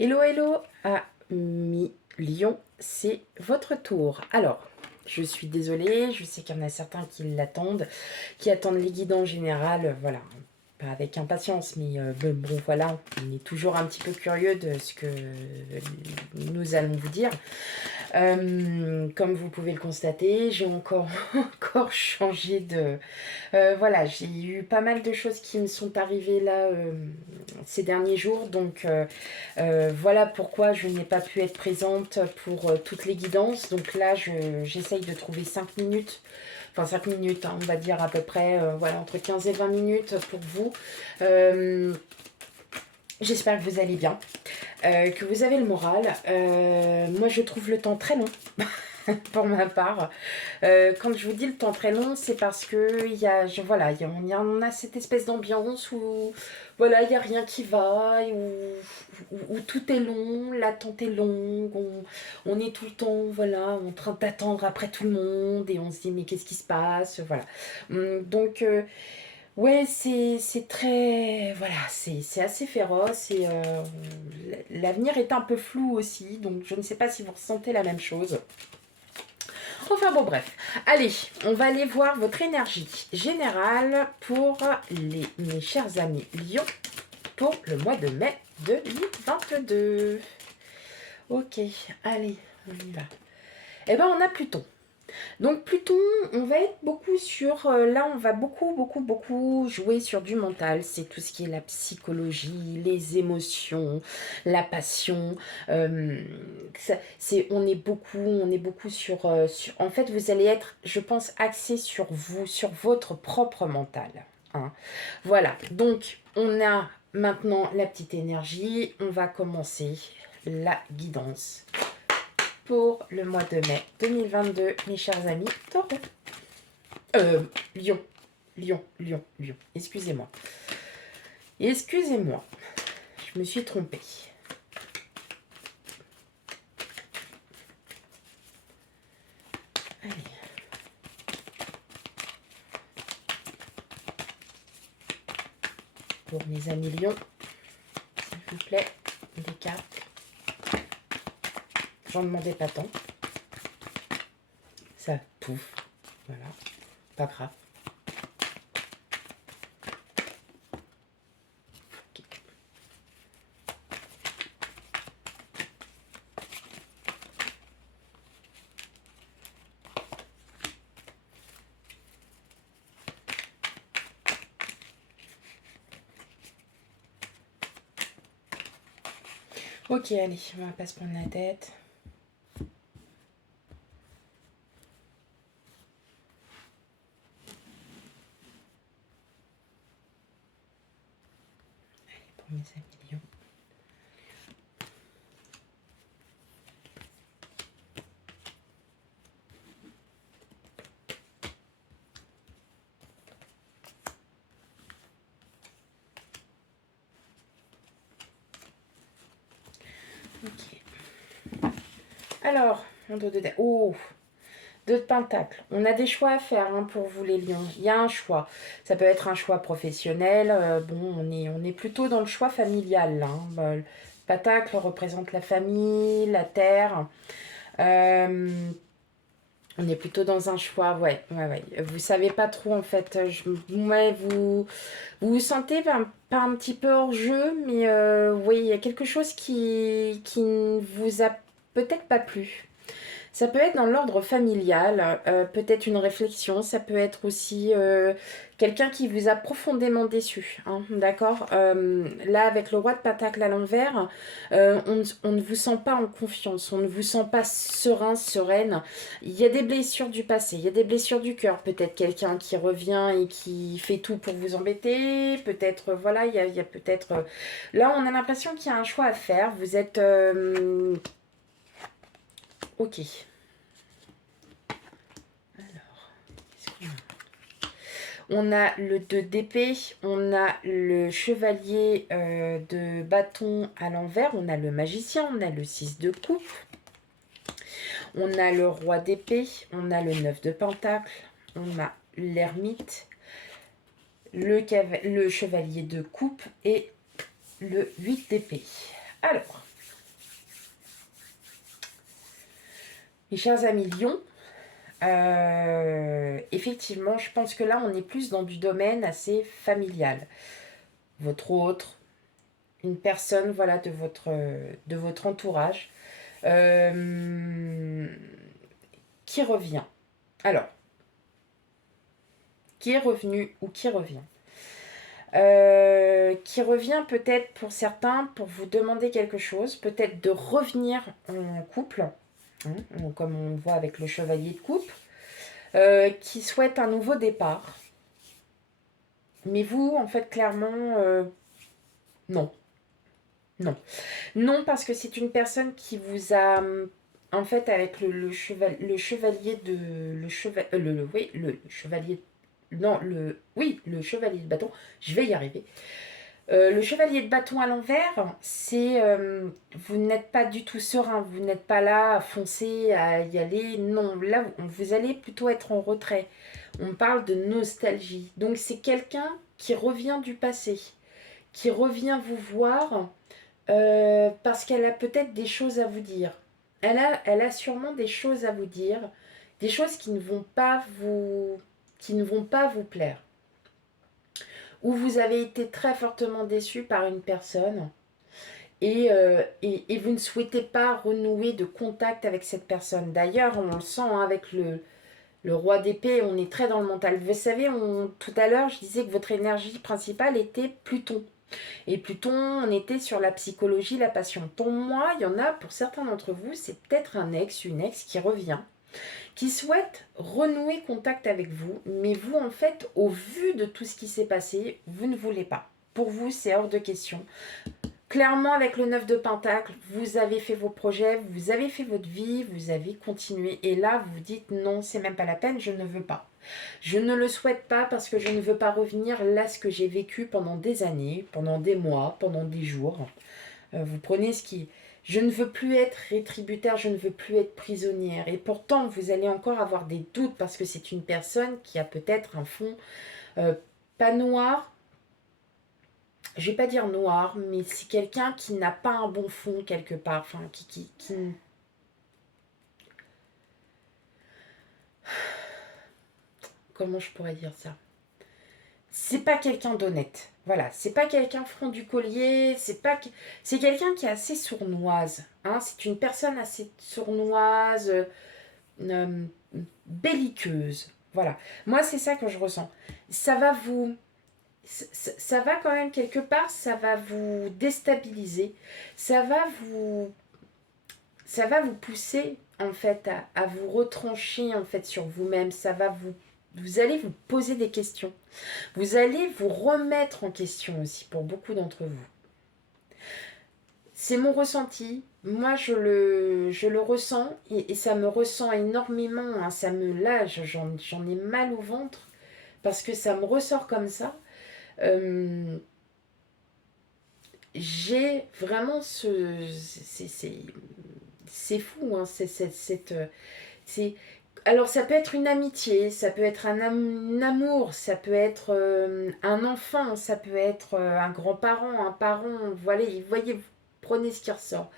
Hello, hello, amis Lion, c'est votre tour. Alors, je suis désolée, je sais qu'il y en a certains qui l'attendent, qui attendent les guides en général, voilà, pas avec impatience, mais bon, voilà, on est toujours un petit peu curieux de ce que nous allons vous dire. Comme vous pouvez le constater, j'ai encore changé de... voilà, j'ai eu pas mal de choses qui me sont arrivées là ces derniers jours, donc voilà pourquoi je n'ai pas pu être présente pour toutes les guidances. Donc là, j'essaye de trouver 5 minutes, enfin 5 minutes, hein, on va dire à peu près, voilà, entre 15 et 20 minutes pour vous. J'espère que vous allez bien, que vous avez le moral. Moi, je trouve le temps très long. Pour ma part, quand je vous dis le temps très long, c'est parce que voilà, on a cette espèce d'ambiance où voilà, il n'y a rien qui va, où tout est long, l'attente est longue, on est tout le temps voilà, en train d'attendre après tout le monde et on se dit mais qu'est-ce qui se passe, voilà. Donc ouais, c'est très voilà, c'est assez féroce et l'avenir est un peu flou aussi, donc je ne sais pas si vous ressentez la même chose. Enfin bon, bref. Allez, on va aller voir votre énergie générale pour mes chers amis Lion pour le mois de mai 2022. Ok, allez, on y va. Eh ben, on a Pluton. Donc Pluton, on va être beaucoup sur... là, on va beaucoup jouer sur du mental. C'est tout ce qui est la psychologie, les émotions, la passion. On est beaucoup sur... En fait, vous allez être, je pense, axé sur vous, sur votre propre mental. Hein. Voilà, donc on a maintenant la petite énergie. On va commencer la guidance pour le mois de mai 2022, mes chers amis taureaux. Lion. Lion. Excusez-moi. Excusez-moi. Je me suis trompée. Allez. Pour mes amis lions, s'il vous plaît, des cartes. J'en demandais pas tant. Ça pouf. Voilà. Pas grave. Ok, allez, on va pas se prendre la tête. Allez, pour mes amis lions. Ok. Alors, on doit de... Oh, deux de pentacles. On a des choix à faire hein, pour vous les lions. Il y a un choix. Ça peut être un choix professionnel. Bon, on est plutôt dans le choix familial. Là, hein. Le pentacle représente la famille, la terre. On est plutôt dans un choix, ouais. Vous savez pas trop en fait. Ouais, vous sentez pas un petit peu hors jeu, mais oui, il y a quelque chose qui ne vous a peut-être pas plu. Ça peut être dans l'ordre familial, peut-être une réflexion, ça peut être aussi quelqu'un qui vous a profondément déçu, hein, d'accord. Là, avec le roi de pentacle à l'envers, on ne vous sent pas en confiance, on ne vous sent pas serein, sereine. Il y a des blessures du passé, il y a des blessures du cœur, peut-être quelqu'un qui revient et qui fait tout pour vous embêter, peut-être, voilà, il y a peut-être... là, on a l'impression qu'il y a un choix à faire, vous êtes... ok. On a le 2 d'épée, on a le chevalier de bâton à l'envers, on a le magicien, on a le 6 de coupe, on a le roi d'épée, on a le 9 de pentacle, on a l'ermite, le chevalier de coupe et le 8 d'épée. Alors, Mes chers amis Lion, effectivement, je pense que là, on est plus dans du domaine assez familial. Votre autre, une personne, voilà, de votre entourage, euh, qui revient. Alors, qui est revenu ou qui revient. Qui revient peut-être pour certains pour vous demander quelque chose, peut-être de revenir en couple, hein, comme on voit avec le chevalier de coupe, qui souhaite un nouveau départ. Mais vous, en fait, clairement, non. Non. Non, parce que c'est une personne qui vous a, en fait, avec le chevalier de... oui, le chevalier... Non, le chevalier de bâton, je vais y arriver. Le chevalier de bâton à l'envers, c'est vous n'êtes pas du tout serein, vous n'êtes pas là à foncer, à y aller. Non, là, vous allez plutôt être en retrait. On parle de nostalgie. Donc, c'est quelqu'un qui revient du passé, qui revient vous voir parce qu'elle a peut-être des choses à vous dire. Elle a sûrement des choses à vous dire, des choses qui ne vont pas vous plaire. Ou vous avez été très fortement déçu par une personne et vous ne souhaitez pas renouer de contact avec cette personne. D'ailleurs, on le sent hein, avec le roi d'épée, on est très dans le mental. Vous savez, tout à l'heure, je disais que votre énergie principale était Pluton. Et Pluton, on était sur la psychologie, la passion. Pour moi, il y en a, pour certains d'entre vous, c'est peut-être un ex, une ex qui revient, qui souhaite renouer contact avec vous, mais vous, en fait, au vu de tout ce qui s'est passé, vous ne voulez pas. Pour vous, c'est hors de question. Clairement, avec le 9 de Pentacle, vous avez fait vos projets, vous avez fait votre vie, vous avez continué. Et là, vous dites non, c'est même pas la peine, je ne veux pas. Je ne le souhaite pas parce que je ne veux pas revenir là ce que j'ai vécu pendant des années, pendant des mois, pendant des jours. Vous prenez ce qui... Je ne veux plus être rétributaire, je ne veux plus être prisonnière. Et pourtant, vous allez encore avoir des doutes parce que c'est une personne qui a peut-être un fond pas noir. Je vais pas dire noir, mais c'est quelqu'un qui n'a pas un bon fond quelque part. Enfin, qui... Comment je pourrais dire ça? C'est pas quelqu'un d'honnête. Voilà, c'est pas quelqu'un front du collier, c'est quelqu'un qui est assez sournoise. Hein, c'est une personne assez sournoise, euh, belliqueuse. Voilà. Moi, c'est ça que je ressens. Ça va vous ça va quand même quelque part, ça va vous déstabiliser, ça va vous ça va vous pousser en fait à vous retrancher en fait sur vous-même, vous allez vous poser des questions. Vous allez vous remettre en question aussi pour beaucoup d'entre vous. C'est mon ressenti. Moi, je le ressens et ça me ressent énormément. Hein. Là, j'en ai mal au ventre parce que ça me ressort comme ça. J'ai vraiment c'est fou. Hein, c'est, alors, ça peut être une amitié, ça peut être un amour, ça peut être un enfant, ça peut être un grand-parent, un parent. Voilà, voyez, prenez ce qui ressort.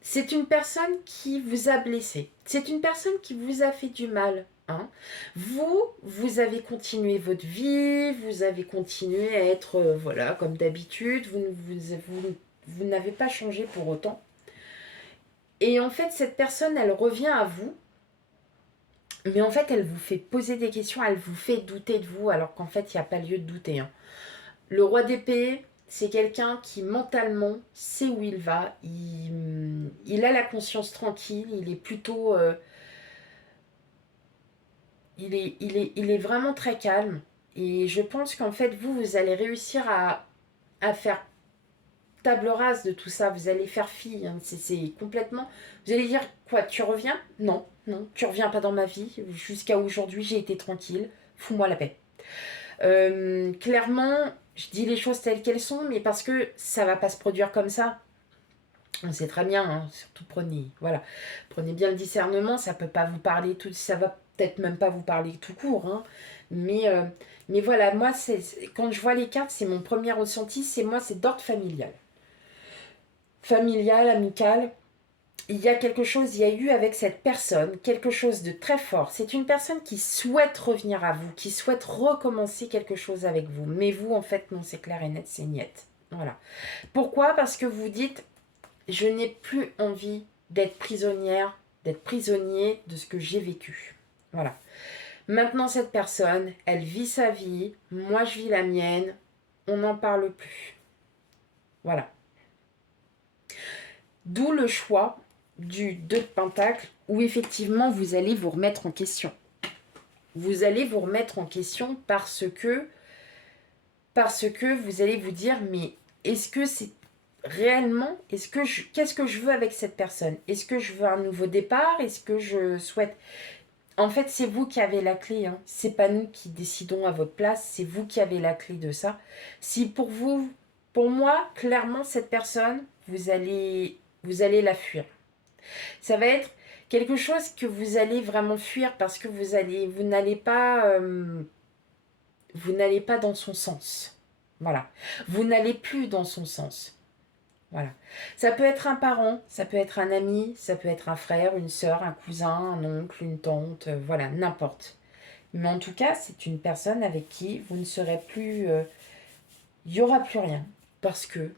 C'est une personne qui vous a blessé. C'est une personne qui vous a fait du mal. Hein. Vous avez continué votre vie, vous avez continué à être, voilà, comme d'habitude. Vous n'avez pas changé pour autant. Et en fait, cette personne, elle revient à vous. Mais en fait, elle vous fait poser des questions, elle vous fait douter de vous, alors qu'en fait, il n'y a pas lieu de douter. Hein. Le roi d'épée, c'est quelqu'un qui mentalement sait où il va. Il a la conscience tranquille, il est plutôt... il est vraiment très calme. Et je pense qu'en fait, vous allez réussir à faire table rase de tout ça. Vous allez faire fi. Hein. C'est complètement... Vous allez dire, quoi, tu reviens? Non, non, tu reviens pas dans ma vie. Jusqu'à aujourd'hui, j'ai été tranquille. Fous-moi la paix. Clairement, je dis les choses telles qu'elles sont, mais parce que ça va pas se produire comme ça. On sait très bien, hein, surtout prenez bien le discernement, ça peut pas vous parler tout, ça va peut-être même pas vous parler tout court, hein, mais voilà, moi, quand je vois les cartes, c'est mon premier ressenti, c'est d'ordre familial. Familial, amical, il y a quelque chose, il y a eu avec cette personne quelque chose de très fort. C'est une personne qui souhaite revenir à vous, qui souhaite recommencer quelque chose avec vous. Mais vous, en fait, non, c'est clair et net, c'est niette. Voilà. Pourquoi? Parce que vous dites, je n'ai plus envie d'être prisonnière, d'être prisonnier de ce que j'ai vécu. Voilà. Maintenant, cette personne, elle vit sa vie, moi je vis la mienne, on n'en parle plus. Voilà. D'où le choix du 2 de Pentacle, où effectivement vous allez vous remettre en question. Vous allez vous remettre en question parce que vous allez vous dire, mais est-ce que c'est réellement, qu'est-ce que je veux avec cette personne? Est-ce que je veux un nouveau départ? Est-ce que je souhaite... En fait, c'est vous qui avez la clé, hein. C'est pas nous qui décidons à votre place, c'est vous qui avez la clé de ça. Si pour vous, pour moi, clairement, cette personne, vous allez la fuir. Ça va être quelque chose que vous allez vraiment fuir parce que vous n'allez pas dans son sens. Voilà. Vous n'allez plus dans son sens. Voilà. Ça peut être un parent, ça peut être un ami, ça peut être un frère, une sœur, un cousin, un oncle, une tante, voilà, n'importe. Mais en tout cas, c'est une personne avec qui vous ne serez plus... il n'y aura plus rien. Parce que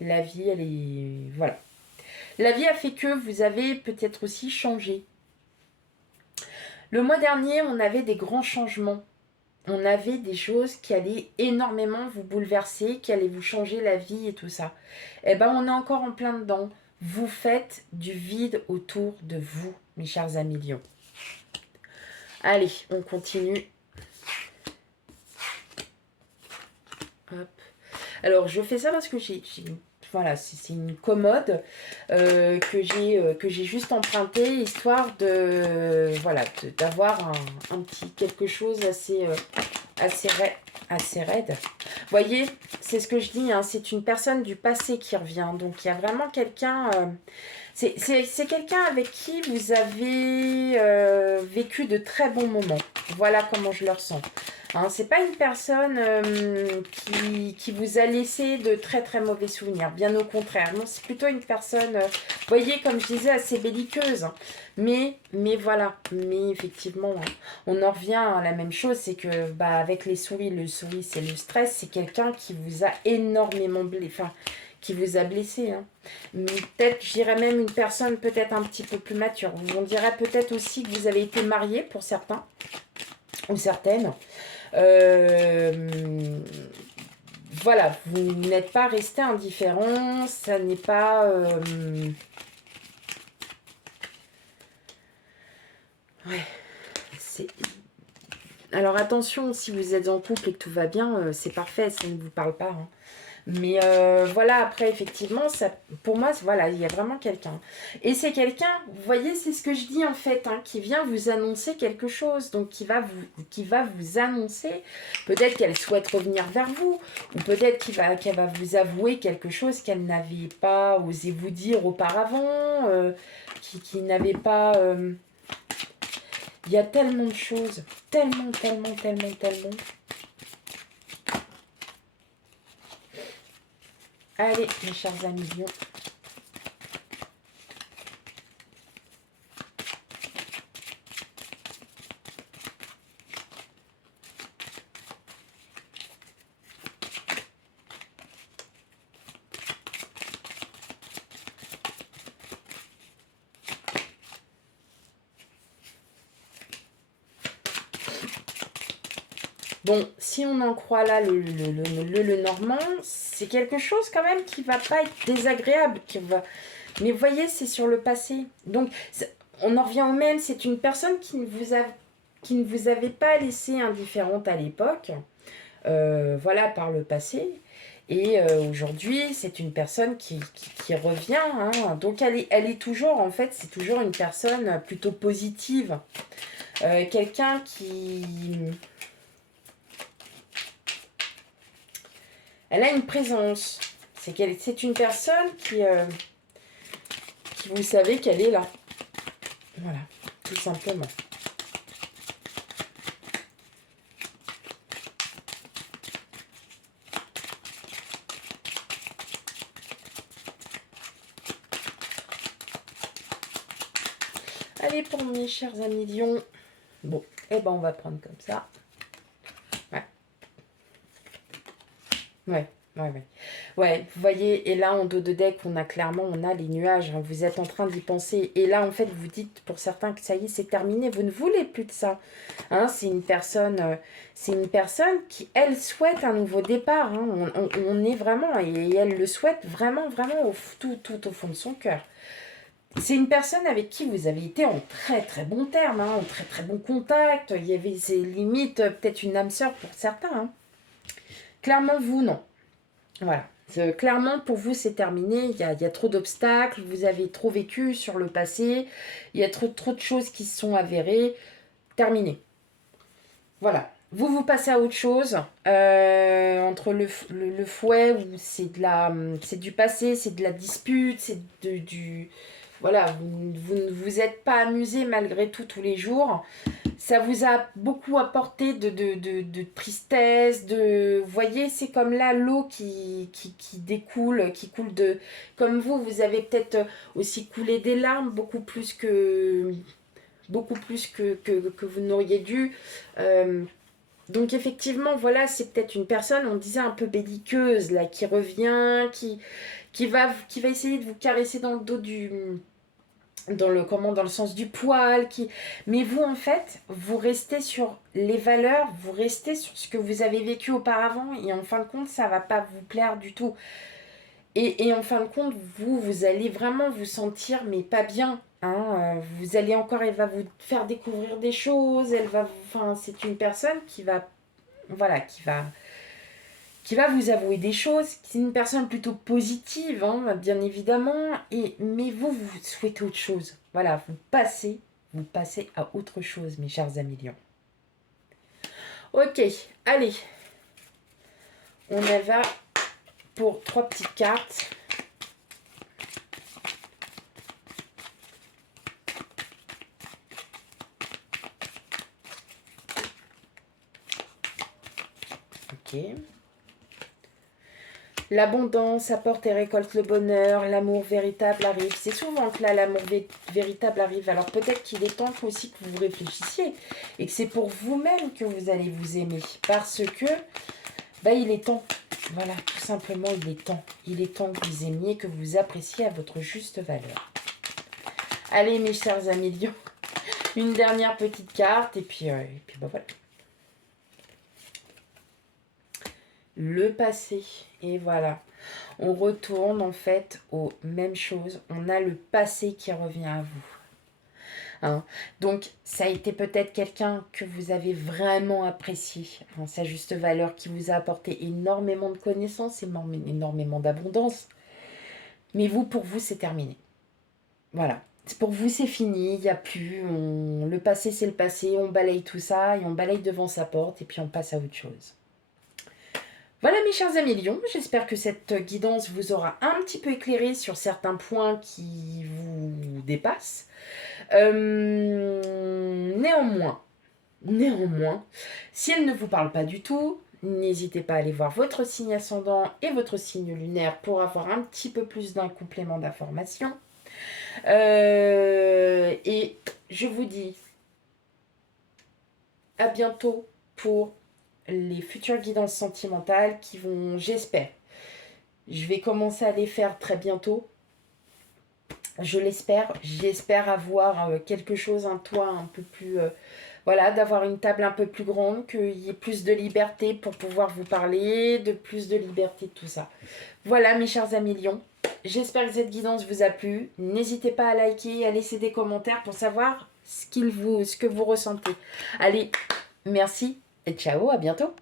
la vie, elle est... Voilà. La vie a fait que vous avez peut-être aussi changé. Le mois dernier, on avait des grands changements. On avait des choses qui allaient énormément vous bouleverser, qui allaient vous changer la vie et tout ça. Eh bien, on est encore en plein dedans. Vous faites du vide autour de vous, mes chers amis Lions. Allez, on continue. Hop. Alors, je fais ça parce que voilà, c'est une commode que j'ai juste empruntée, histoire de voilà d'avoir un petit quelque chose assez raide. Vous voyez, c'est ce que je dis, hein, c'est une personne du passé qui revient. Donc il y a vraiment quelqu'un, c'est quelqu'un avec qui vous avez vécu de très bons moments. Voilà comment je le ressens. Hein, c'est pas une personne qui vous a laissé de très très mauvais souvenirs, bien au contraire. Non, c'est plutôt une personne, vous voyez, comme je disais, assez belliqueuse. Hein. Mais voilà, mais effectivement, hein, on en revient à la même chose, c'est que avec les souris, le souris c'est le stress, c'est quelqu'un qui vous a énormément blessé, enfin, qui vous a blessé. Hein. Peut-être, je dirais même une personne peut-être un petit peu plus mature. On dirait peut-être aussi que vous avez été marié pour certains, ou certaines. Voilà, vous n'êtes pas resté indifférent, ça n'est pas... Ouais, c'est... Alors attention, si vous êtes en couple et que tout va bien, c'est parfait, ça ne vous parle pas. Hein. Mais voilà, après, effectivement, ça, pour moi, voilà, il y a vraiment quelqu'un. Et c'est quelqu'un, vous voyez, c'est ce que je dis en fait, hein, qui vient vous annoncer quelque chose. Donc, qui va vous annoncer, peut-être qu'elle souhaite revenir vers vous, ou peut-être qu'elle va vous avouer quelque chose qu'elle n'avait pas osé vous dire auparavant, qui n'avait pas... Il y a tellement de choses, tellement. Allez, mes chers amis lions. Bon, si on en croit là le Normand, c'est quelque chose quand même qui va pas être désagréable. Mais vous voyez, c'est sur le passé. Donc, on en revient au même. C'est une personne qui ne vous avait pas laissé indifférente à l'époque. Voilà, par le passé. Et aujourd'hui, c'est une personne qui revient. Hein. Donc, elle est toujours, en fait, c'est toujours une personne plutôt positive. Quelqu'un qui... Elle a une présence. C'est une personne qui vous savez qu'elle est là. Voilà, tout simplement. Allez, pour mes chers amis lions. Bon, et ben on va prendre comme ça. Ouais. Ouais. Ouais. Ouais, vous voyez, et là en dos de deck, on a les nuages, hein, vous êtes en train d'y penser, et là en fait vous dites pour certains que ça y est, c'est terminé, vous ne voulez plus de ça. Hein, c'est une personne qui, elle, souhaite un nouveau départ, hein, on est vraiment, et elle le souhaite vraiment, vraiment tout au fond de son cœur. C'est une personne avec qui vous avez été en très très bons termes, hein, en très très bon contact, il y avait limite peut-être une âme sœur pour certains. Hein. Clairement, vous, non. Voilà. Clairement, pour vous, c'est terminé. Il y a trop d'obstacles. Vous avez trop vécu sur le passé. Il y a trop de choses qui se sont avérées. Terminé. Voilà. Vous passez à autre chose. Entre le fouet, où c'est du passé, c'est de la dispute, c'est du... Voilà, vous ne vous êtes pas amusé malgré tout tous les jours. Ça vous a beaucoup apporté de tristesse, vous voyez, c'est comme là l'eau qui découle, qui coule de... Comme vous avez peut-être aussi coulé des larmes, beaucoup plus que vous n'auriez dû. Donc effectivement, voilà, c'est peut-être une personne, on disait un peu belliqueuse, là, qui revient, qui va essayer de vous caresser dans le dos dans le sens du poil, mais vous en fait vous restez sur les valeurs, vous restez sur ce que vous avez vécu auparavant, et en fin de compte ça va pas vous plaire du tout, et en fin de compte vous allez vraiment vous sentir mais pas bien, hein. Vous allez encore, elle va vous faire découvrir des choses, c'est une personne qui va, voilà, qui va vous avouer des choses. C'est une personne plutôt positive, hein, bien évidemment, mais vous souhaitez autre chose. Voilà, vous passez à autre chose, mes chers amis lions. Ok, allez. On y va pour 3 petites cartes. Ok. L'abondance apporte et récolte le bonheur, l'amour véritable arrive. C'est souvent que là, l'amour véritable arrive. Alors peut-être qu'il est temps aussi que vous réfléchissiez et que c'est pour vous-même que vous allez vous aimer. Parce que, il est temps. Voilà, tout simplement, il est temps. Il est temps que vous aimiez, que vous appréciez à votre juste valeur. Allez, mes chers amis lions, une dernière petite carte et puis voilà. Le passé, et voilà, on retourne en fait aux mêmes choses, on a le passé qui revient à vous, hein. Donc ça a été peut-être quelqu'un que vous avez vraiment apprécié, hein, sa juste valeur, qui vous a apporté énormément de connaissances, énormément d'abondance, mais pour vous c'est terminé, voilà. Pour vous c'est fini, il n'y a plus, le passé c'est le passé, on balaye tout ça et on balaye devant sa porte et puis on passe à autre chose. Voilà mes chers amis lions, j'espère que cette guidance vous aura un petit peu éclairé sur certains points qui vous dépassent. Néanmoins, si elle ne vous parle pas du tout, n'hésitez pas à aller voir votre signe ascendant et votre signe lunaire pour avoir un petit peu plus d'un complément d'information. Et je vous dis à bientôt pour les futures guidances sentimentales qui vont, j'espère, je vais commencer à les faire très bientôt. Je l'espère. J'espère avoir quelque chose, un toit un peu plus... voilà, d'avoir une table un peu plus grande, qu'il y ait plus de liberté pour pouvoir vous parler, plus de liberté, tout ça. Voilà mes chers amis lions. J'espère que cette guidance vous a plu. N'hésitez pas à liker et à laisser des commentaires pour savoir ce que vous ressentez. Allez, merci et ciao, à bientôt.